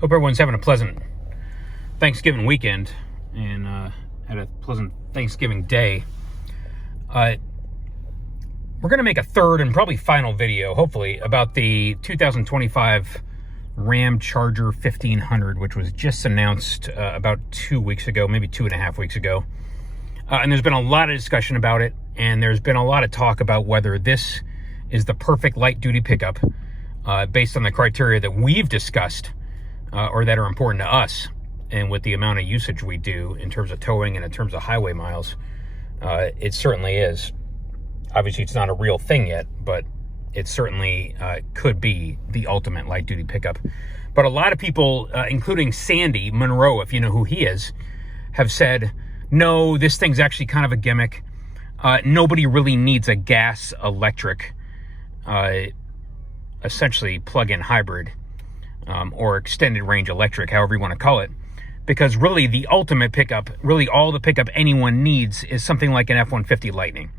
Hope everyone's having a pleasant Thanksgiving weekend and had a pleasant Thanksgiving day. We're going to make a third and probably final video, hopefully, about the 2025 Ramcharger 1500, which was just announced about 2 weeks ago, maybe 2.5 weeks ago. And there's been a lot of discussion about it, and there's been a lot of talk about whether this is the perfect light-duty pickup based on the criteria that we've discussed or that are important to us, and with the amount of usage we do in terms of towing and in terms of highway miles. It certainly is. Obviously, it's not a real thing yet, but it certainly could be the ultimate light-duty pickup. But a lot of people, including Sandy Monroe, if you know who he is, have said, no, this thing's actually kind of a gimmick. Nobody really needs a gas-electric, essentially plug-in hybrid, or extended range electric, however you want to call it. Because really the ultimate pickup, really all the pickup anyone needs is something like an F-150 Lightning.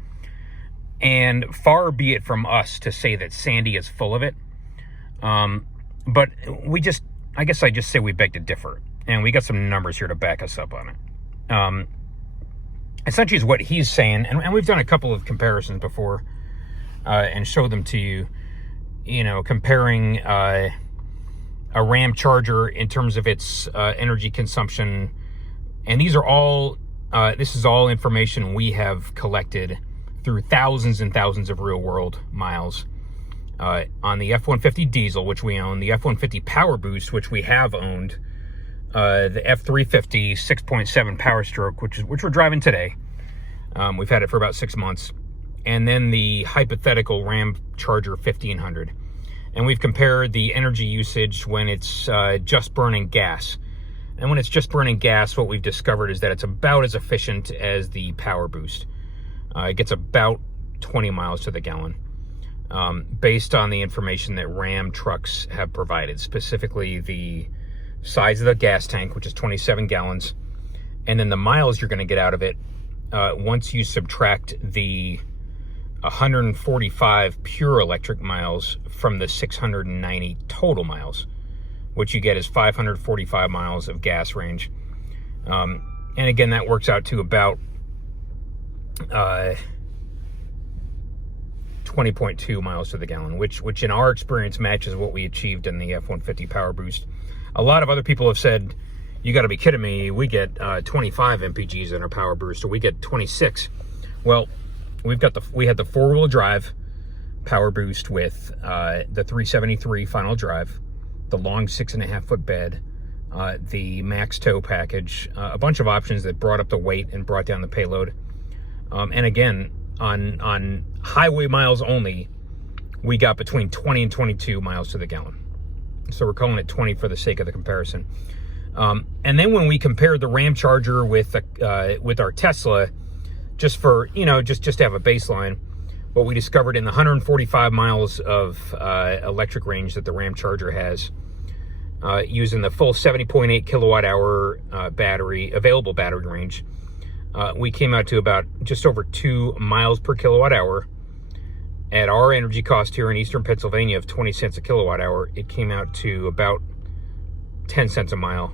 And far be it from us to say that Sandy is full of it. But I guess I just say we beg to differ. And we got some numbers here to back us up on it. Essentially is what he's saying, and we've done a couple of comparisons before and showed them to you, comparing a Ramcharger in terms of its energy consumption. And these are all, this is all information we have collected through thousands and thousands of real world miles on the F-150 diesel, which we own, the F-150 Power Boost, which we have owned, the F-350 6.7 Power Stroke, which we're driving today. We've had it for about 6 months. And then the hypothetical Ramcharger 1500. And we've compared the energy usage when it's just burning gas. And when it's just burning gas, what we've discovered is that it's about as efficient as the Power Boost. It gets about 20 miles to the gallon, based on the information that Ram trucks have provided, specifically the size of the gas tank, which is 27 gallons, and then the miles you're going to get out of it once you subtract the 145 pure electric miles from the 690 total miles. What you get is 545 miles of gas range. And again, that works out to about 20.2 miles to the gallon, which in our experience matches what we achieved in the F-150 Power Boost. A lot of other people have said, you got to be kidding me, we get 25 mpgs in our Power Boost, or we get 26. Well, we had the four-wheel drive Power Boost with the 373 final drive, the long 6.5-foot bed, the max tow package, a bunch of options that brought up the weight and brought down the payload. And again, on highway miles only, we got between 20 and 22 miles to the gallon. So we're calling it 20 for the sake of the comparison. And then when we compared the Ramcharger with our Tesla, just for, just to have a baseline, what we discovered in the 145 miles of electric range that the Ramcharger has, using the full 70.8 kilowatt hour available battery range, we came out to about just over 2 miles per kilowatt hour. At our energy cost here in eastern Pennsylvania of 20 cents a kilowatt hour, it came out to about 10 cents a mile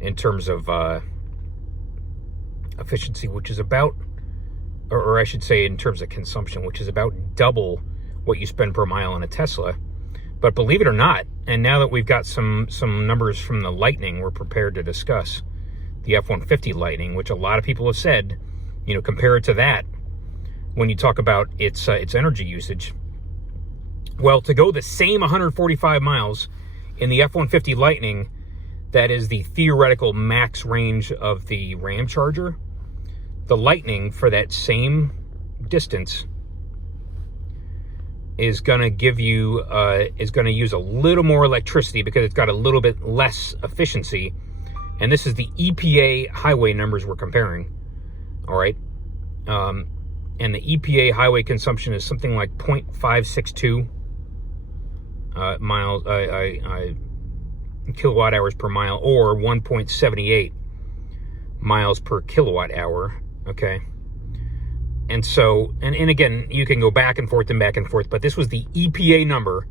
in terms of efficiency, which is about, or I should say in terms of consumption, which is about double what you spend per mile in a Tesla. But believe it or not, and now that we've got some numbers from the Lightning we're prepared to discuss, the F-150 Lightning, which a lot of people have said, compare it to that when you talk about its energy usage. Well, to go the same 145 miles in the F-150 Lightning, that is the theoretical max range of the Ramcharger, the Lightning for that same distance is going to give you, is going to use a little more electricity because it's got a little bit less efficiency. And this is the EPA highway numbers we're comparing. All right. And the EPA highway consumption is something like 0.562 kilowatt hours per mile, or 1.78 miles per kilowatt hour. Okay. And so, and again, you can go back and forth, but this was the EPA number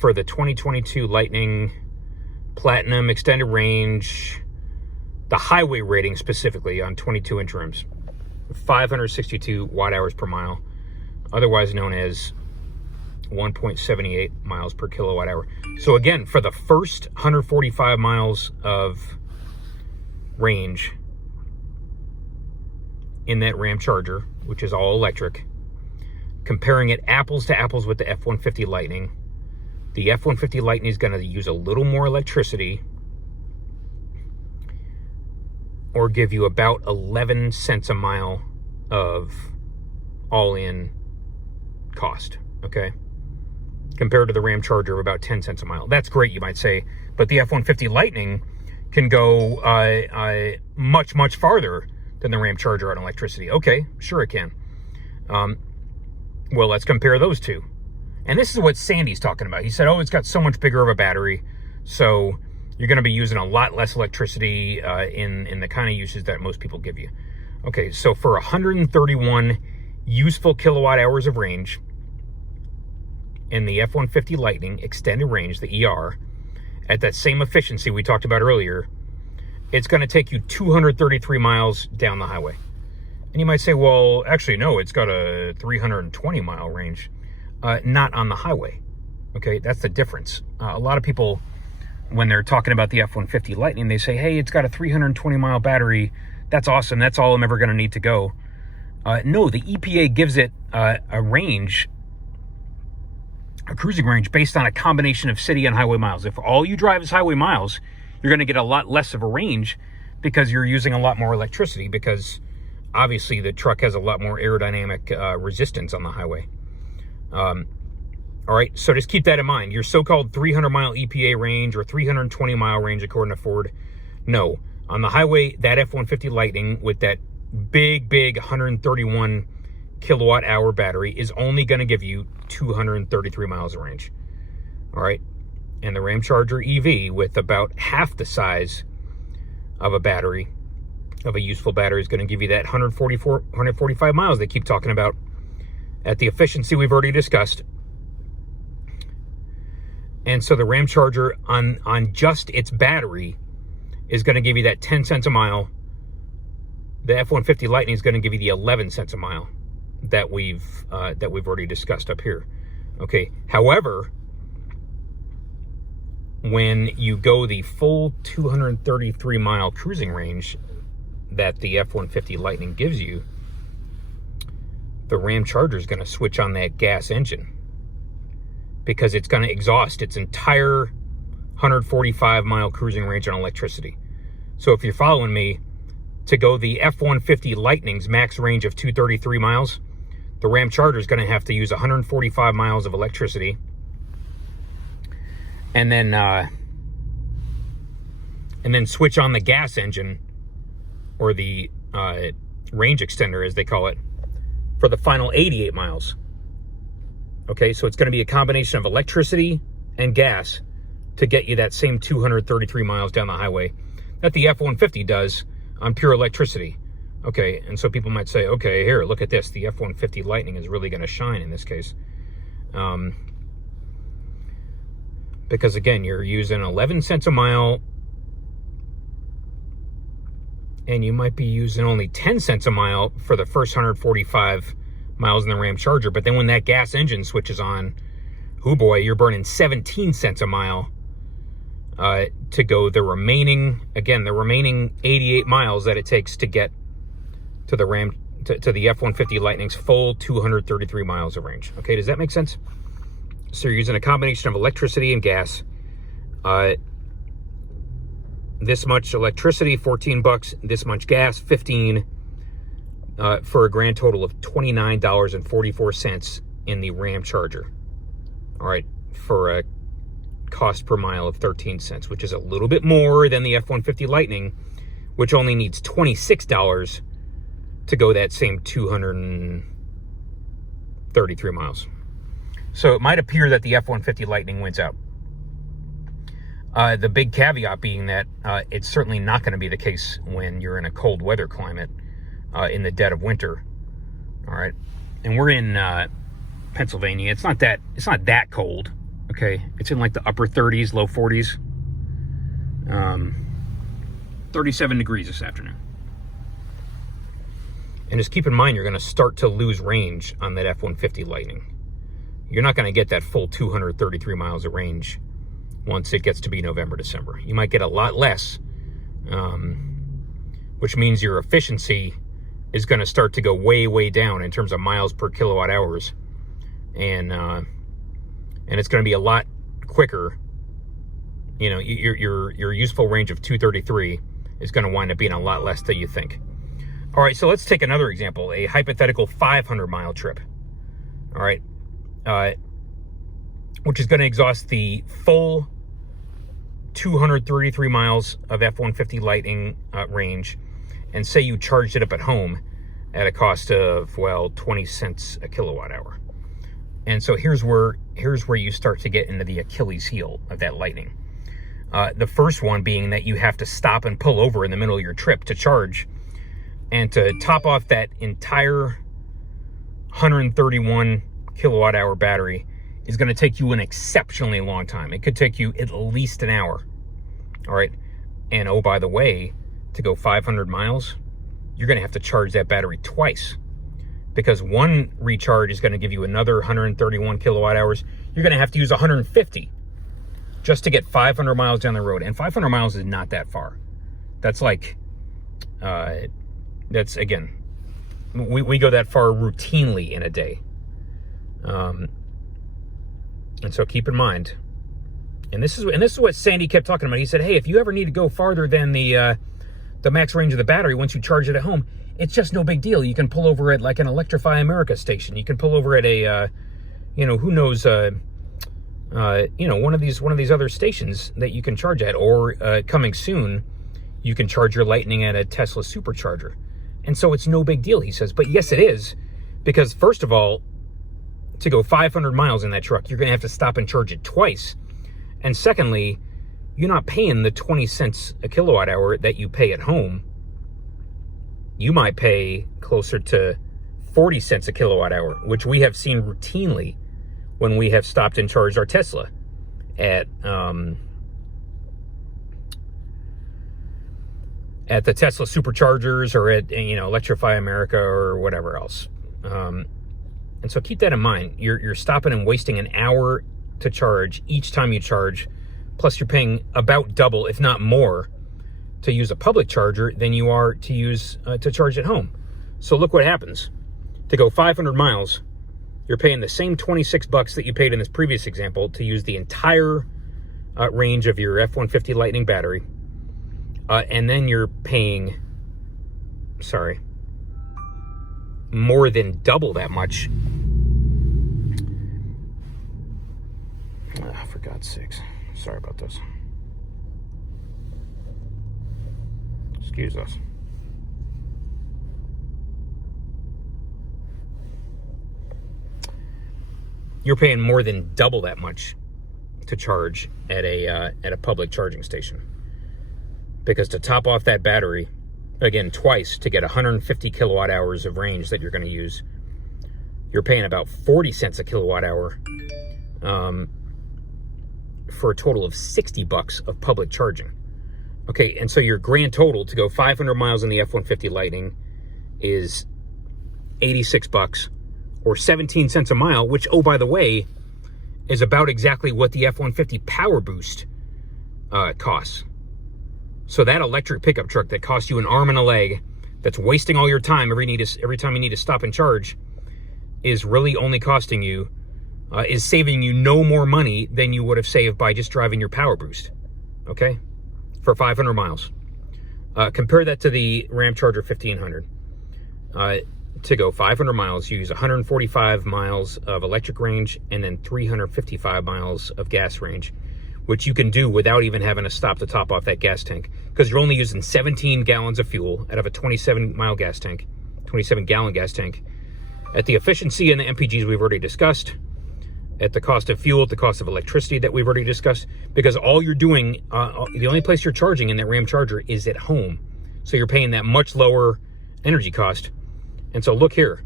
for the 2022 Lightning Platinum, extended range, the highway rating specifically on 22-inch rims, 562 watt-hours per mile, otherwise known as 1.78 miles per kilowatt hour. So again, for the first 145 miles of range in that Ramcharger, which is all electric, comparing it apples to apples with the F-150 Lightning, the F-150 Lightning is going to use a little more electricity, or give you about 11 cents a mile of all-in cost, okay? Compared to the Ramcharger of about 10 cents a mile. That's great, you might say, but the F-150 Lightning can go much, much farther than the Ramcharger on electricity. Okay, sure it can. Well, let's compare those two. And this is what Sandy's talking about. He said, oh, it's got so much bigger of a battery, so you're going to be using a lot less electricity in the kind of uses that most people give you. Okay, so for 131 useful kilowatt hours of range in the F-150 Lightning extended range, the ER, at that same efficiency we talked about earlier, it's going to take you 233 miles down the highway. And you might say, well, actually, no, it's got a 320-mile range. Not on the highway. Okay, that's the difference. A lot of people, when they're talking about the F-150 Lightning, they say, hey, it's got a 320-mile battery. That's awesome. That's all I'm ever going to need to go. No, the EPA gives it a range, a cruising range, based on a combination of city and highway miles. If all you drive is highway miles, you're going to get a lot less of a range because you're using a lot more electricity, because obviously the truck has a lot more aerodynamic resistance on the highway. All right, so just keep that in mind. Your so-called 300-mile EPA range or 320-mile range, according to Ford, no. On the highway, that F-150 Lightning with that big 131 kilowatt-hour battery is only going to give you 233 miles of range. All right, and the Ramcharger EV with about half the size of a battery, of a useful battery, is going to give you that 145 miles they keep talking about at the efficiency we've already discussed. And so the Ramcharger on just its battery is going to give you that 10 cents a mile. The F-150 Lightning is going to give you the 11 cents a mile that we've already discussed up here. Okay. However, when you go the full 233 mile cruising range that the F-150 Lightning gives you, the Ramcharger is going to switch on that gas engine, because it's going to exhaust its entire 145 mile cruising range on electricity. So if you're following me, to go the F-150 Lightning's max range of 233 miles, the Ramcharger is going to have to use 145 miles of electricity, and then switch on the gas engine, or the range extender as they call it, for the final 88 miles. Okay, so it's going to be a combination of electricity and gas to get you that same 233 miles down the highway that the F-150 does on pure electricity. Okay, and so people might say, okay, here, look at this. The F-150 Lightning is really going to shine in this case. Because, again, you're using 11 cents a mile, and you might be using only 10 cents a mile for the first 145 miles in the Ramcharger. But then when that gas engine switches on, oh boy, you're burning 17 cents a mile to go the remaining 88 miles that it takes to get to the the F-150 Lightning's full 233 miles of range. Okay, does that make sense? So you're using a combination of electricity and gas. This much electricity, $14. This much gas, $15. For a grand total of $29.44 in the Ramcharger. All right, for a cost per mile of 13 cents, which is a little bit more than the F-150 Lightning, which only needs $26 to go that same 233 miles. So it might appear that the F-150 Lightning wins out. The big caveat being that it's certainly not going to be the case when you're in a cold weather climate in the dead of winter. All right, and we're in Pennsylvania. It's not that cold. Okay, it's in like the upper 30s, low 40s. 37 degrees this afternoon. And just keep in mind, you're going to start to lose range on that F-150 Lightning. You're not going to get that full 233 miles of range once it gets to be November, December. You might get a lot less, which means your efficiency is going to start to go way, way down in terms of miles per kilowatt hours. And it's going to be a lot quicker. You know, your useful range of 233 is going to wind up being a lot less than you think. All right, so let's take another example, a hypothetical 500-mile trip. All right, which is going to exhaust the full 233 miles of F-150 Lightning range, and say you charged it up at home at a cost of, well, 20 cents a kilowatt hour. And so here's where you start to get into the Achilles heel of that Lightning. The first one being that you have to stop and pull over in the middle of your trip to charge. And to top off that entire 131 kilowatt hour battery is going to take you an exceptionally long time. It could take you at least an hour. All right. And oh, by the way, to go 500 miles, you're going to have to charge that battery twice, because one recharge is going to give you another 131 kilowatt hours. You're going to have to use 150 just to get 500 miles down the road. And 500 miles is not that far. That's like, that's, again, we go that far routinely in a day. And so keep in mind, and this is what Sandy kept talking about. He said, hey, if you ever need to go farther than the max range of the battery once you charge it at home, it's just no big deal. You can pull over at like an Electrify America station. You can pull over at a, who knows, one of these other stations that you can charge at, or coming soon, you can charge your Lightning at a Tesla supercharger. And so it's no big deal, he says. But yes, it is, because first of all, to go 500 miles in that truck, you're going to have to stop and charge it twice. And secondly, you're not paying the 20 cents a kilowatt hour that you pay at home. You might pay closer to 40 cents a kilowatt hour, which we have seen routinely when we have stopped and charged our Tesla at the Tesla superchargers, or at, Electrify America or whatever else. And so keep that in mind. You're stopping and wasting an hour to charge each time you charge. Plus you're paying about double, if not more, to use a public charger than you are to use to charge at home. So look what happens. To go 500 miles, you're paying the same $26 that you paid in this previous example to use the entire range of your F-150 Lightning battery. And then you're paying, more than double that much. Oh, for God's sakes. Sorry about this. Excuse us. You're paying more than double that much to charge at a public charging station. Because to top off that battery, again, twice, to get 150 kilowatt hours of range that you're going to use, you're paying about 40 cents a kilowatt hour for a total of $60 of public charging. Okay, and so your grand total to go 500 miles in the F-150 Lightning is $86, or 17 cents a mile, which, oh, by the way, is about exactly what the F-150 Power Boost costs. So that electric pickup truck that costs you an arm and a leg, that's wasting all your time every time you need to stop and charge, is really only costing you, is saving you no more money than you would have saved by just driving your Power Boost, okay, for 500 miles. Compare that to the Ramcharger 1500. To go 500 miles, you use 145 miles of electric range and then 355 miles of gas range, which you can do without even having to stop to top off that gas tank, because you're only using 17 gallons of fuel out of a 27-gallon gas tank, at the efficiency and the MPGs we've already discussed, at the cost of fuel, at the cost of electricity that we've already discussed, because all you're doing, the only place you're charging in that Ramcharger is at home. So you're paying that much lower energy cost. And so look here,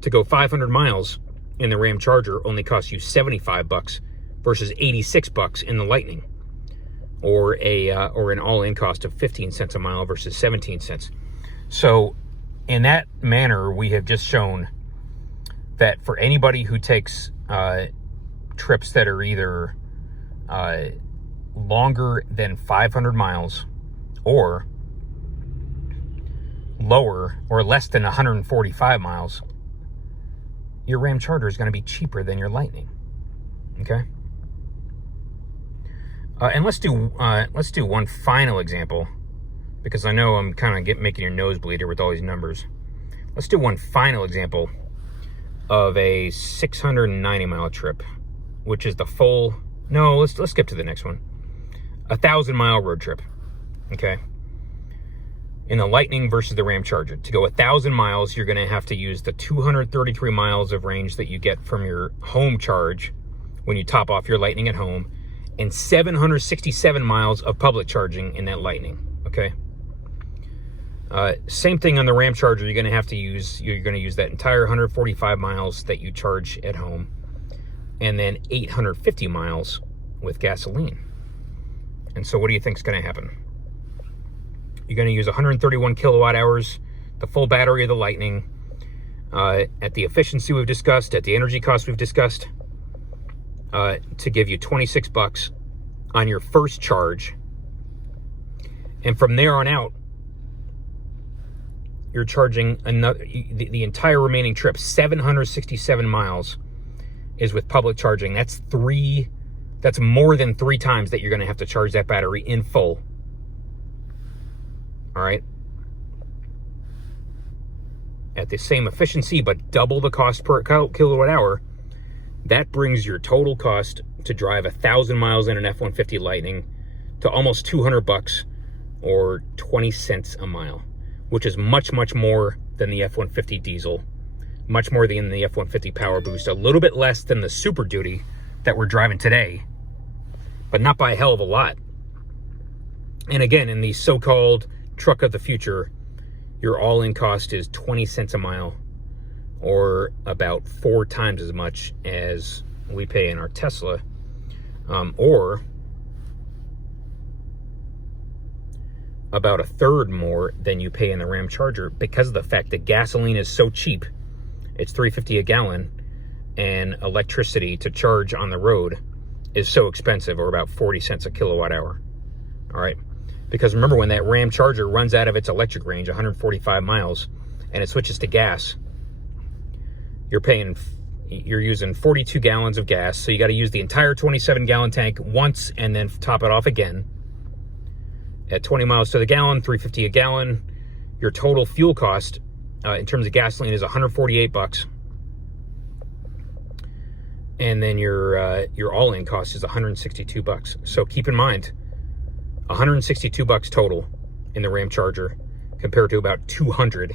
to go 500 miles in the Ramcharger only costs you $75 versus $86 in the Lightning. or an all-in cost of 15 cents a mile versus 17 cents. So in that manner, we have just shown that for anybody who takes trips that are either longer than 500 miles or lower or less than 145 miles, your Ramcharger is going to be cheaper than your Lightning. Okay? And let's do one final example, because I know I'm kind of making your nose bleed here with all these numbers. Let's do one final example of a 690 mile trip, which is the full. No, let's skip to the next one. 1,000 mile road trip. Okay. In the Lightning versus the Ramcharger. To go 1,000 miles, you're going to have to use the 233 miles of range that you get from your home charge when you top off your Lightning at home, and 767 miles of public charging in that Lightning. Okay. Same thing on the Ramcharger. You're going to use that entire 145 miles that you charge at home, and then 850 miles with gasoline. And so what do you think is going to happen? You're going to use 131 kilowatt hours, the full battery of the Lightning, at the efficiency we've discussed, at the energy cost we've discussed, to give you $26 on your first charge. And from there on out, you're charging the entire remaining trip, 767 miles, is with public charging. That's more than 3 times that you're going to have to charge that battery in full. All right. At the same efficiency, but double the cost per kilowatt hour, that brings your total cost to drive 1,000 miles in an F-150 Lightning to almost $200, or 20 cents a mile, which is much, much more than the F-150 diesel, much more than the F-150 Power Boost, a little bit less than the Super Duty that we're driving today, but not by a hell of a lot. And again, in the so-called truck of the future, your all-in cost is 20 cents a mile, or about 4 times as much as we pay in our Tesla, or about 1/3 more than you pay in the Ramcharger, because of the fact that gasoline is so cheap. It's $3.50 a gallon, and electricity to charge on the road is so expensive, or about 40 cents a kilowatt hour. All right. Because remember, when that Ramcharger runs out of its electric range, 145 miles, and it switches to gas, you're using 42 gallons of gas. So you got to use the entire 27-gallon tank once and then top it off again. At 20 miles to the gallon, $3.50 a gallon, your total fuel cost in terms of gasoline is $148, and then your all-in cost is $162. So keep in mind, $162 total in the Ramcharger compared to about $200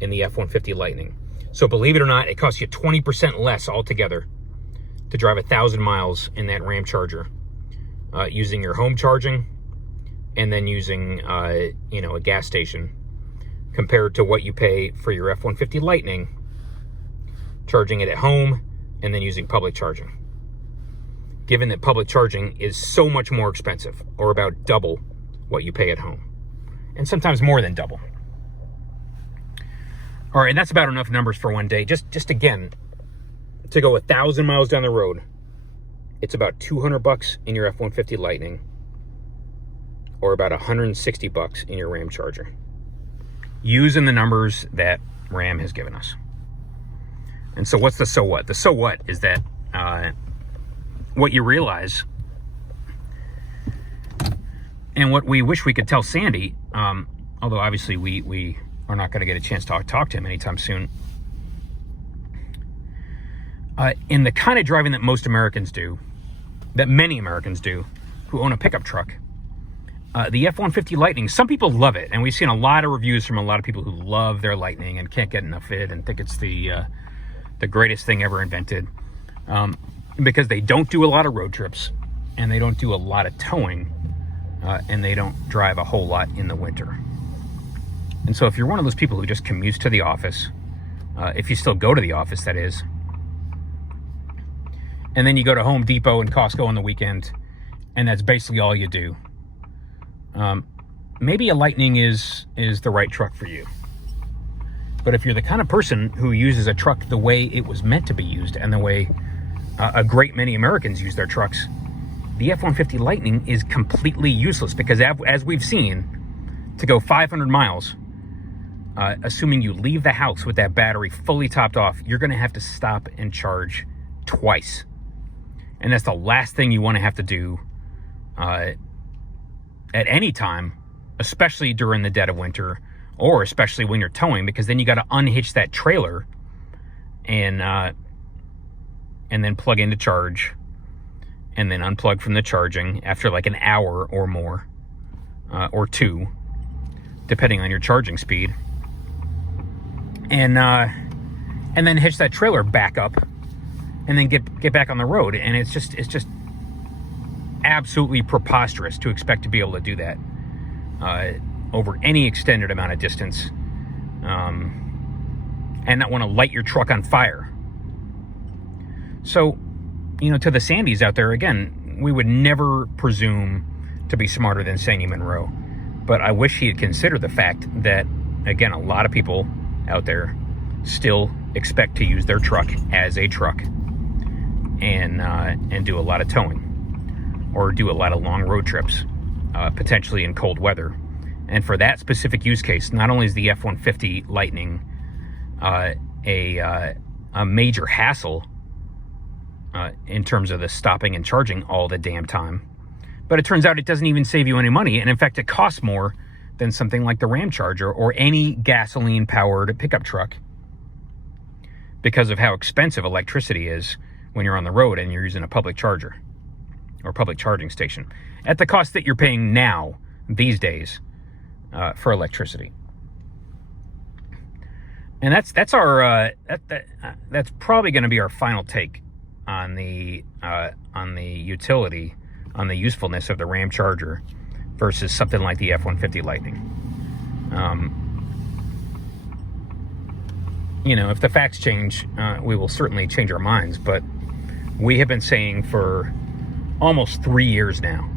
in the F-150 Lightning. So believe it or not, it costs you 20% less altogether to drive 1,000 miles in that Ramcharger, using your home charging and then using a gas station, compared to what you pay for your F-150 Lightning, charging it at home and then using public charging. Given that public charging is so much more expensive, or about double what you pay at home, and sometimes more than double. All right, and that's about enough numbers for one day. Just again, to go 1,000 miles down the road, it's about $200 in your F-150 Lightning, or about $160 in your Ramcharger, using the numbers that Ram has given us. And so what's the so what? The so what is that what you realize, and what we wish we could tell Sandy, although obviously we are not going to get a chance to talk to him anytime soon, in the kind of driving that most Americans do, that many Americans do, who own a pickup truck, the F-150 Lightning, some people love it, and we've seen a lot of reviews from a lot of people who love their Lightning and can't get enough of it and think it's the greatest thing ever invented, because they don't do a lot of road trips, and they don't do a lot of towing, and they don't drive a whole lot in the winter. And so if you're one of those people who just commutes to the office, if you still go to the office, that is, and then you go to Home Depot and Costco on the weekend, and that's basically all you do, maybe a Lightning is the right truck for you. But if you're the kind of person who uses a truck the way it was meant to be used and the way a great many Americans use their trucks, the F-150 Lightning is completely useless because, as we've seen, to go 500 miles, assuming you leave the house with that battery fully topped off, you're going to have to stop and charge twice. And that's the last thing you want to have to do at any time, especially during the dead of winter, or especially when you're towing, because then you got to unhitch that trailer and then plug in to charge, and then unplug from the charging after like an hour or more, or two, depending on your charging speed, and then hitch that trailer back up, and then get back on the road. And it's just absolutely preposterous to expect to be able to do that over any extended amount of distance, and not want to light your truck on fire. So, to the Sandies out there, again, we would never presume to be smarter than Sandy Munro. But I wish he had considered the fact that, again, a lot of people out there still expect to use their truck as a truck and do a lot of towing or do a lot of long road trips, potentially in cold weather. And for that specific use case, not only is the F-150 Lightning a major hassle in terms of the stopping and charging all the damn time, but it turns out it doesn't even save you any money. And in fact, it costs more than something like the Ramcharger or any gasoline-powered pickup truck because of how expensive electricity is when you're on the road and you're using a public charger or public charging station at the cost that you're paying now, these days, for electricity. And that's probably going to be our final take on the utility, on the usefulness of the Ramcharger versus something like the F-150 Lightning. If the facts change, we will certainly change our minds. But we have been saying for almost 3 years now,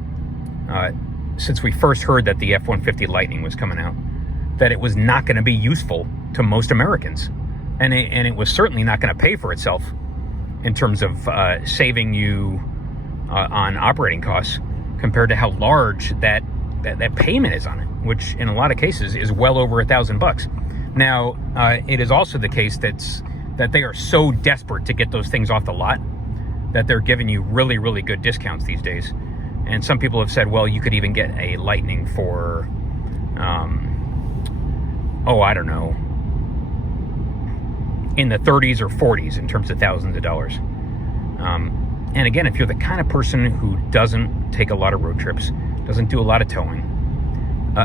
since we first heard that the F-150 Lightning was coming out, that it was not going to be useful to most Americans. And it was certainly not going to pay for itself in terms of saving you on operating costs compared to how large that payment is on it, which in a lot of cases is well over $1,000. Now, it is also the case that they are so desperate to get those things off the lot that they're giving you really, really good discounts these days. And some people have said, well, you could even get a Lightning for, I don't know, in the 30s or 40s in terms of thousands of dollars. And again, if you're the kind of person who doesn't take a lot of road trips, doesn't do a lot of towing,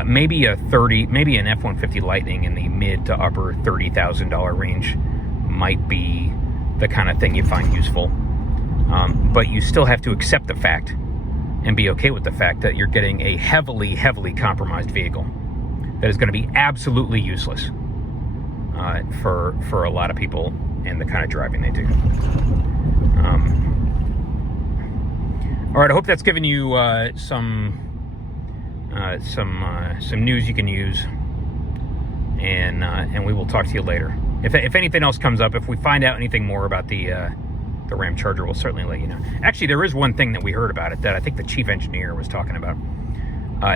maybe an F-150 Lightning in the mid to upper $30,000 range might be the kind of thing you find useful. But you still have to accept the fact and be okay with the fact that you're getting a heavily, heavily compromised vehicle that is going to be absolutely useless for a lot of people and the kind of driving they do. All right, I hope that's given you some news you can use, and we will talk to you later. If anything else comes up, if we find out anything more about the Ramcharger, we'll certainly let you know. Actually, there is one thing that we heard about it that I think the chief engineer was talking about.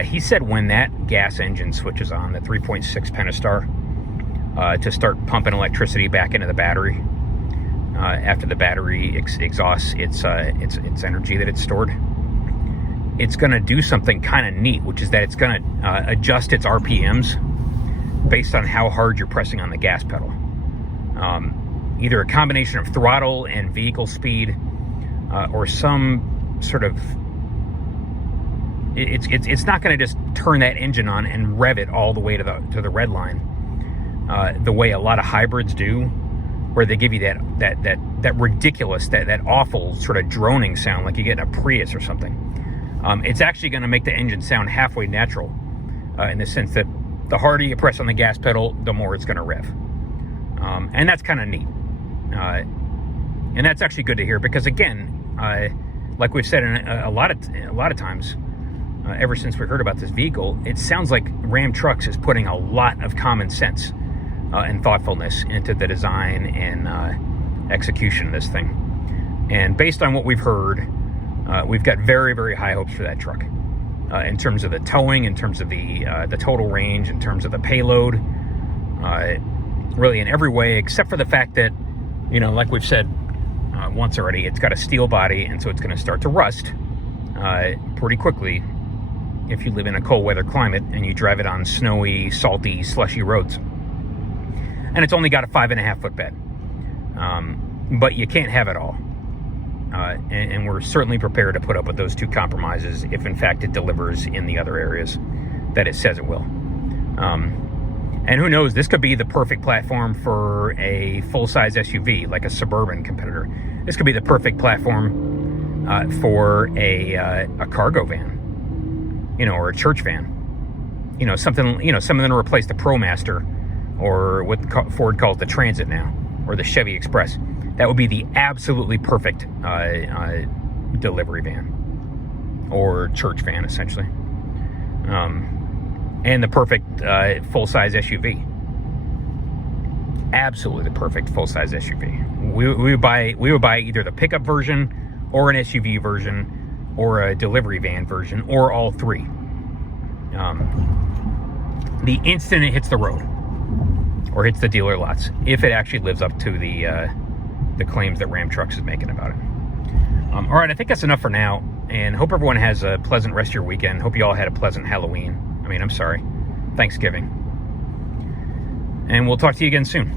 He said when that gas engine switches on, the 3.6 Pentastar, to start pumping electricity back into the battery, after the battery exhausts its energy that it's stored, it's going to do something kind of neat, which is that it's going to adjust its RPMs based on how hard you're pressing on the gas pedal. Either a combination of throttle and vehicle speed, or some sort of... It's not going to just turn that engine on and rev it all the way to the red line, the way a lot of hybrids do, where they give you that ridiculous, that awful sort of droning sound like you get in a Prius or something. It's actually going to make the engine sound halfway natural, in the sense that the harder you press on the gas pedal, the more it's going to rev. And that's kind of neat. And that's actually good to hear because, again, like we've said a lot of times, ever since we heard about this vehicle, it sounds like Ram Trucks is putting a lot of common sense and thoughtfulness into the design and execution of this thing. And based on what we've heard, we've got very, very high hopes for that truck. In terms of the towing, in terms of the total range, in terms of the payload, really in every way, except for the fact that, like we've said once already, it's got a steel body, and so it's going to start to rust pretty quickly if you live in a cold weather climate and you drive it on snowy, salty, slushy roads. And it's only got a 5.5 foot bed. But you can't have it all. And we're certainly prepared to put up with those two compromises if in fact it delivers in the other areas that it says it will. And who knows, this could be the perfect platform for a full-size SUV, like a Suburban competitor. This could be the perfect platform for a cargo van, or a church van. Something to replace the ProMaster, or what Ford calls the Transit now, or the Chevy Express. That would be the absolutely perfect delivery van, or church van, essentially. And the perfect full-size SUV. Absolutely the perfect full-size SUV. We would buy either the pickup version, or an SUV version, or a delivery van version, or all three. The instant it hits the road, or hits the dealer lots, if it actually lives up to the claims that Ram Trucks is making about it. All right, I think that's enough for now, and hope everyone has a pleasant rest of your weekend. Hope you all had a pleasant Thanksgiving. And we'll talk to you again soon.